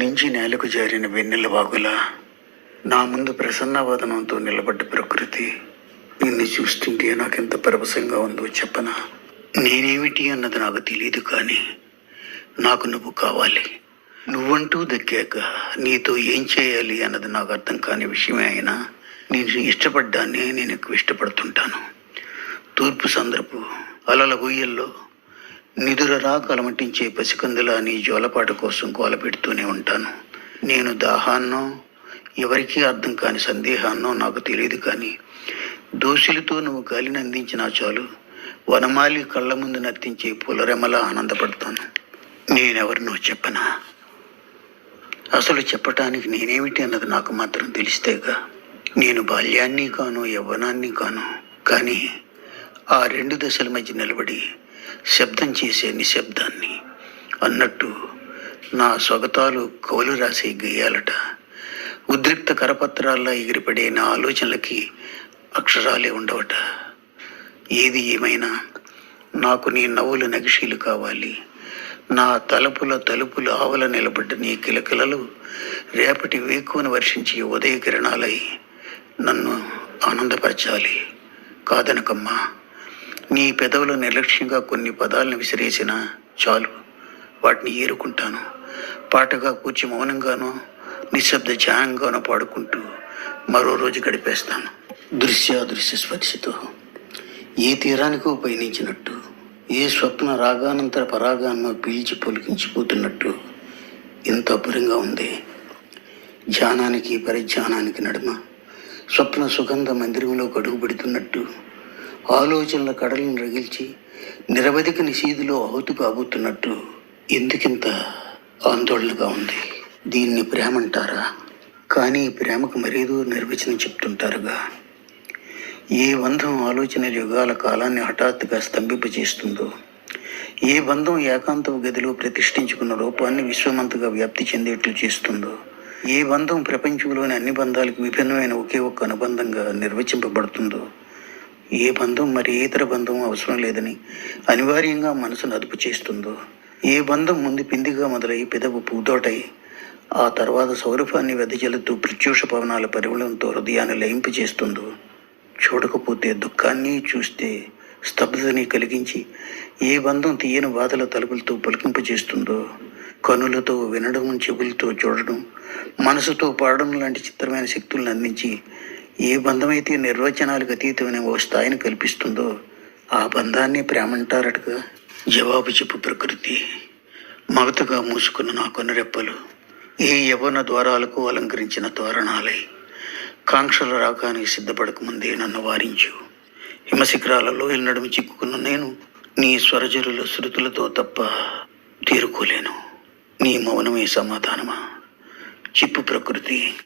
నుంచి నేలకు జారిన వెన్నెల వాగులా నా ముందు ప్రసన్నవదనంతో నిలబడ్డ ప్రకృతి నిన్ను చూస్తుంటే నాకెంత పరవశంగా ఉందో చెప్పనా. నేనేమిటి అన్నది నాకు తెలియదు, కానీ నాకు నువ్వు కావాలి. నువ్వంటూ దక్కాక నీతో ఏం చేయాలి అన్నది నాకు అర్థం కాని విషయమే అయినా నేను ఇష్టపడ్డాన్ని నేను ఎక్కువ ఇష్టపడుతుంటాను. తూర్పు సంద్రపు అలల గుయ్యల్లో నిదుర రాక అలమటించే పసికందులా నీ జోలపాట కోసం గోల పెడుతూనే ఉంటాను. నేను దాహాన్నో ఎవరికీ అర్థం కాని సందేహాన్నో నాకు తెలియదు, కానీ దోషులతో నువ్వు గాలిని అందించినా చాలు వనమాలి కళ్ళ ముందు నర్తించే పులరెమలా ఆనందపడతాను. నేనెవరినో చెప్పనా? అసలు చెప్పటానికి నేనేమిటి అన్నది నాకు మాత్రం తెలిస్తేగా. నేను బాల్యాన్ని కాను, యవ్వనాన్ని కాను, కానీ ఆ రెండు దశల మధ్య నిలబడి శబ్దం చేసే నిశ్శబ్దాన్ని అన్నట్టు నా స్వగతాలు కవులు రాసే గేయాలట. ఉద్రిక్త కరపత్రాల్లో ఎగిరిపడే నా ఆలోచనలకి అక్షరాలే ఉండవట. ఏది ఏమైనా నాకు నీ నవ్వులు నగిషీలు కావాలి. నా తలుపులు ఆవల నిలబడ్డ నీ కిలకిలలు రేపటి వేకువను వర్షించి ఉదయ కిరణాలై నన్ను ఆనందపరచాలి. కాదనకమ్మా, నీ పెదవులు నిర్లక్ష్యంగా కొన్ని పదాలను విసిరేసినా చాలు, వాటిని ఏరుకుంటాను. పాటగా కూర్చి మౌనంగానో నిశ్శబ్ద ధ్యానంగానో పాడుకుంటూ మరో రోజు గడిపేస్తాను. దృశ్య స్పర్శతో ఏ తీరానికో పయనించినట్టు, ఏ స్వప్న రాగానంతర పరాగాన్నో పీల్చి పొలికించిపోతున్నట్టు ఎంత అపురంగా ఉంది. ధ్యానానికి పరిధ్యానానికి నడుమ స్వప్న సుగంధ మందిరంలో గడుగు పెడుతున్నట్టు, ఆలోచనల కడలను రగిల్చి నిరవధిక నిశీధిలో ఆహుతి కాబోతున్నట్టు ఎందుకింత ఆందోళనగా ఉంది? దీన్ని ప్రేమంటారా? కానీ ప్రేమకు మరేదో నిర్వచనం చెప్తుంటారుగా. ఏ బంధం ఆలోచన యుగాల కాలాన్ని హఠాత్తుగా స్తంభింపజేస్తుందో, ఏ బంధం ఏకాంతపు గదిలో ప్రతిష్ఠించుకున్న రూపాన్ని విశ్వమంతగా వ్యాప్తి చెందేట్లు చేస్తుందో, ఏ బంధం ప్రపంచంలోని అన్ని బంధాలకు విభిన్నమైన ఒకే ఒక్క అనుబంధంగా నిర్వచింపబడుతుందో, ఏ బంధం మరి ఇతర బంధం అవసరం లేదని అనివార్యంగా మనసును అదుపు చేస్తుందో, ఏ బంధం ముందు పిందిగా మొదలై పెదవు పూతోటై ఆ తర్వాత సౌరభాన్ని వెదజల్లుతూ ప్రత్యూష పవనాల పరిమళంతో హృదయాన్ని లయింపు చేస్తుందో, చూడకపోతే దుఃఖాన్ని, చూస్తే స్తబ్దతని కలిగించి ఏ బంధం తీయని బాధల తలుపులతో పులకింపు చేస్తుందో, కనులతో వినడం, చెవులతో చూడడం, మనసుతో పాడడం లాంటి చిత్రమైన శక్తులను అందించి ఏ బంధమైతే నిర్వచనాలకు అతీతమైన ఓ స్థాయిని కల్పిస్తుందో ఆ బంధాన్ని ప్రేమంటారటగా. జవాబు చెప్పు ప్రకృతి. మగతగా మూసుకున్న నా కొనరెప్పలు ఏ యవ్వన ద్వారాలకు అలంకరించిన తోరణాలై కాంక్షల రాగానికి సిద్ధపడకముందే నన్ను వారించు. హిమశిఖరాల లోయల నడుము చిక్కుకున్న నేను నీ స్వరజరుల శృతులతో తప్ప తీరుకోలేను. నీ మౌనమే సమాధానమా? చెప్పు ప్రకృతి.